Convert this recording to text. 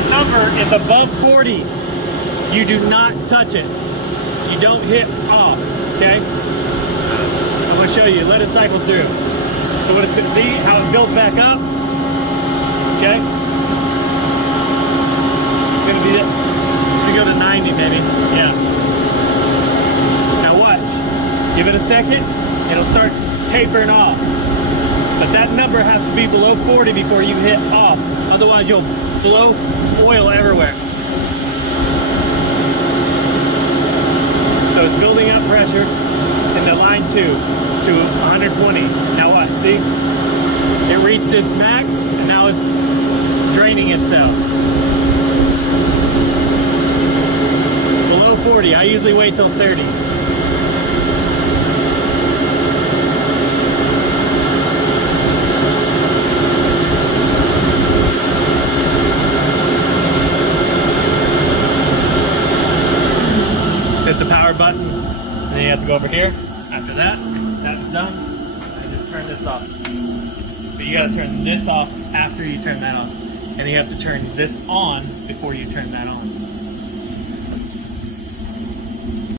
that number is above 40, you do not touch it. You don't hit off, okay? I'm gonna show you, let it cycle through. So what it's gonna see, how it builds back up, okay? It's gonna be, we go to 90 maybe, yeah. Now watch, give it a second, it'll start tapering off. But that number has to be below 40 before you hit off. Otherwise you'll blow oil everywhere. So it's building up pressure in the line 2 to 120. Now watch, see? It reached its max and now it's draining itself. Below 40, I usually wait till 30. Hit the power button, and then you have to go over here. After that, that's done, and just turn this off. But you gotta turn this off after you turn that on. And you have to turn this on before you turn that on.